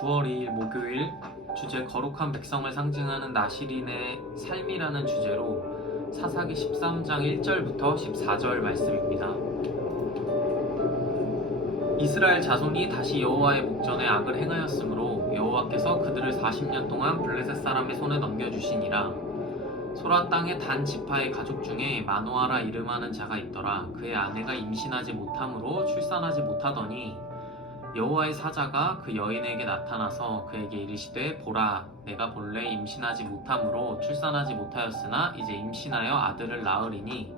9월 2일 목요일 주제 거룩한 백성을 상징하는 나시린의 삶이라는 주제로 사사기 13장 1절부터 14절 말씀입니다. 이스라엘 자손이 다시 여호와의 목전에 악을 행하였으므로 여호와께서 그들을 40년 동안 블레셋 사람의 손에 넘겨주시니라. 소라 땅의 단 지파의 가족 중에 마노아라 이름하는 자가 있더라. 그의 아내가 임신하지 못함으로 출산하지 못하더니 여호와의 사자가 그 여인에게 나타나서 그에게 이르시되 보라, 내가 본래 임신하지 못함으로 출산하지 못하였으나 이제 임신하여 아들을 낳으리니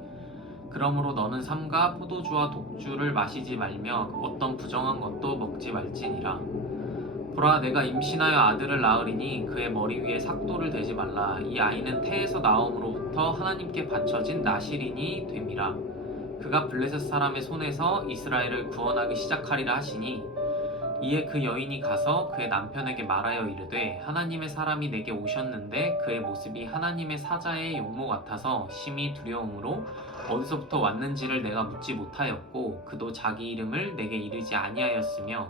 그러므로 너는 삼가 포도주와 독주를 마시지 말며 어떤 부정한 것도 먹지 말지니라. 보라, 내가 임신하여 아들을 낳으리니 그의 머리 위에 삭도를 대지 말라. 이 아이는 태에서 나옴으로부터 하나님께 바쳐진 나시린이 됨이라. 그가 블레셋 사람의 손에서 이스라엘을 구원하기 시작하리라 하시니 이에 그 여인이 가서 그의 남편에게 말하여 이르되 하나님의 사람이 내게 오셨는데 그의 모습이 하나님의 사자의 용모 같아서 심히 두려움으로 어디서부터 왔는지를 내가 묻지 못하였고 그도 자기 이름을 내게 이르지 아니하였으며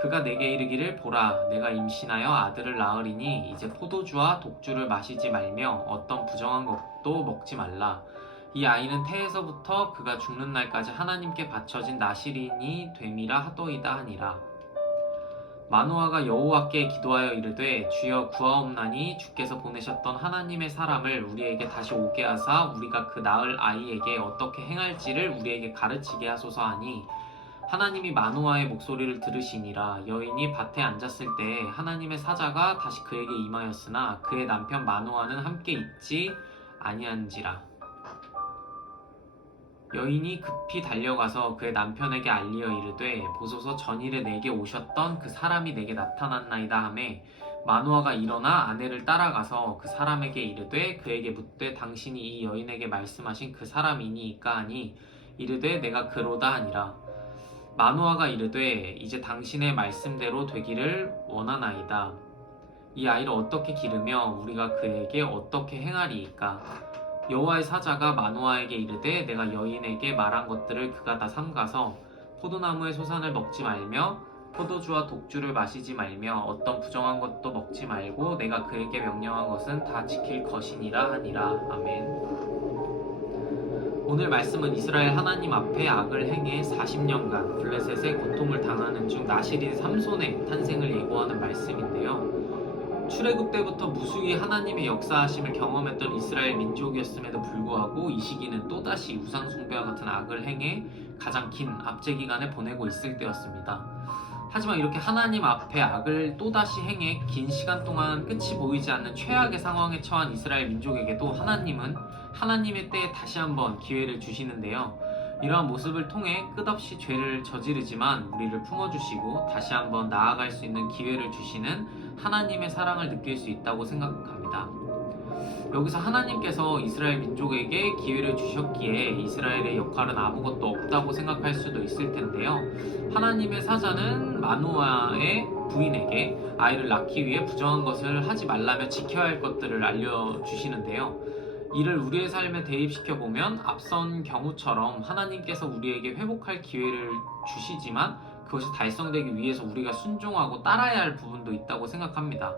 그가 내게 이르기를 보라, 내가 임신하여 아들을 낳으리니 이제 포도주와 독주를 마시지 말며 어떤 부정한 것도 먹지 말라. 이 아이는 태에서부터 그가 죽는 날까지 하나님께 바쳐진 나시린이 됨이라 하더이다 하니라. 마노아가 여호와께 기도하여 이르되 주여 구하옵나니 주께서 보내셨던 하나님의 사람을 우리에게 다시 오게 하사 우리가 그 낳을 아이에게 어떻게 행할지를 우리에게 가르치게 하소서 하니 하나님이 마노아의 목소리를 들으시니라. 여인이 밭에 앉았을 때에 하나님의 사자가 다시 그에게 임하였으나 그의 남편 마노아는 함께 있지 아니한지라. 여인이 급히 달려가서 그의 남편에게 알리어 이르되 보소서 전일에 내게 오셨던 그 사람이 내게 나타났나이다 하매 마노아가 일어나 아내를 따라가서 그 사람에게 이르되 그에게 묻되 당신이 이 여인에게 말씀하신 그 사람이니이까 하니 이르되 내가 그로다 하니라. 마노아가 이르되 이제 당신의 말씀대로 되기를 원하나이다. 이 아이를 어떻게 기르며 우리가 그에게 어떻게 행하리이까. 여호와의 사자가 마노아에게 이르되 내가 여인에게 말한 것들을 그가 다 삼가서 포도나무의 소산을 먹지 말며 포도주와 독주를 마시지 말며 어떤 부정한 것도 먹지 말고 내가 그에게 명령한 것은 다 지킬 것이니라 하니라. 아멘. 오늘 말씀은 이스라엘 하나님 앞에 악을 행해 40년간 블레셋의 고통을 당하는 중 나시린 삼손의 탄생을 예고하는 말씀인데요. 출애굽 때부터 무수히 하나님의 역사하심을 경험했던 이스라엘 민족이었음에도 불구하고 이 시기는 또다시 우상 숭배와 같은 악을 행해 가장 긴 압제 기간을 보내고 있을 때였습니다. 하지만 이렇게 하나님 앞에 악을 또다시 행해 긴 시간 동안 끝이 보이지 않는 최악의 상황에 처한 이스라엘 민족에게도 하나님은 하나님의 때에 다시 한번 기회를 주시는데요. 이러한 모습을 통해 끝없이 죄를 저지르지만 우리를 품어주시고 다시 한번 나아갈 수 있는 기회를 주시는 하나님의 사랑을 느낄 수 있다고 생각합니다. 여기서 하나님께서 이스라엘 민족에게 기회를 주셨기에 이스라엘의 역할은 아무것도 없다고 생각할 수도 있을 텐데요. 하나님의 사자는 마노아의 부인에게 아이를 낳기 위해 부정한 것을 하지 말라며 지켜야 할 것들을 알려주시는데요. 이를 우리의 삶에 대입시켜보면 앞선 경우처럼 하나님께서 우리에게 회복할 기회를 주시지만 그것이 달성되기 위해서 우리가 순종하고 따라야 할 부분도 있다고 생각합니다.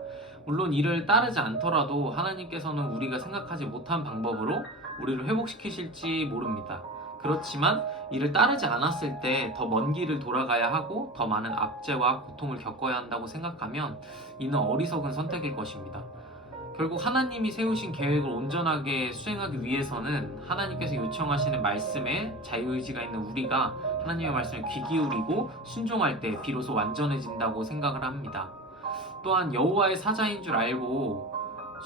물론 이를 따르지 않더라도 하나님께서는 우리가 생각하지 못한 방법으로 우리를 회복시키실지 모릅니다. 그렇지만 이를 따르지 않았을 때 더 먼 길을 돌아가야 하고 더 많은 압제와 고통을 겪어야 한다고 생각하면 이는 어리석은 선택일 것입니다. 결국 하나님이 세우신 계획을 온전하게 수행하기 위해서는 하나님께서 요청하시는 말씀에 자유의지가 있는 우리가 하나님의 말씀에 귀 기울이고 순종할 때 비로소 완전해진다고 생각을 합니다. 또한 여호와의 사자인 줄 알고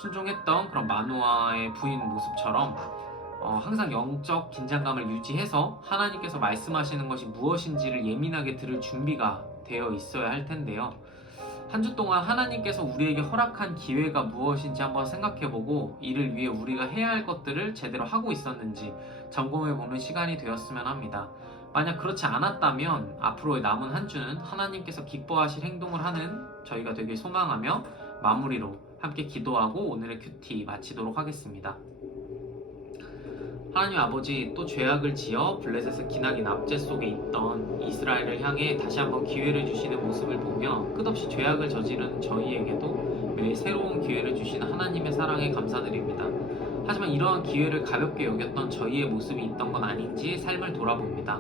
순종했던 그런 마노아의 부인 모습처럼 항상 영적 긴장감을 유지해서 하나님께서 말씀하시는 것이 무엇인지를 예민하게 들을 준비가 되어 있어야 할 텐데요. 한 주 동안 하나님께서 우리에게 허락한 기회가 무엇인지 한번 생각해보고 이를 위해 우리가 해야 할 것들을 제대로 하고 있었는지 점검해보는 시간이 되었으면 합니다. 만약 그렇지 않았다면 앞으로의 남은 한 주는 하나님께서 기뻐하실 행동을 하는 저희가 되길 소망하며 마무리로 함께 기도하고 오늘의 큐티 마치도록 하겠습니다. 하나님 아버지, 또 죄악을 지어 블레셋의 기나긴 압제 속에 있던 이스라엘을 향해 다시 한번 기회를 주시는 모습을 보며 끝없이 죄악을 저지르는 저희에게도 매일 새로운 기회를 주시는 하나님의 사랑에 감사드립니다. 하지만 이러한 기회를 가볍게 여겼던 저희의 모습이 있던 건 아닌지 삶을 돌아봅니다.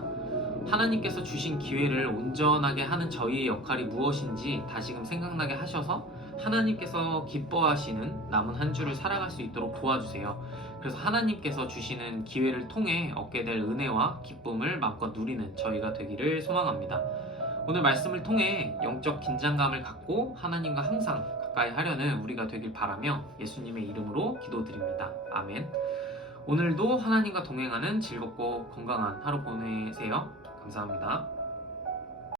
하나님께서 주신 기회를 온전하게 하는 저희의 역할이 무엇인지 다시금 생각나게 하셔서 하나님께서 기뻐하시는 남은 한 주를 살아갈 수 있도록 도와주세요. 그래서 하나님께서 주시는 기회를 통해 얻게 될 은혜와 기쁨을 마음껏 누리는 저희가 되기를 소망합니다. 오늘 말씀을 통해 영적 긴장감을 갖고 하나님과 항상 가까이 하려는 우리가 되길 바라며 예수님의 이름으로 기도드립니다. 아멘. 오늘도 하나님과 동행하는 즐겁고 건강한 하루 보내세요. 감사합니다.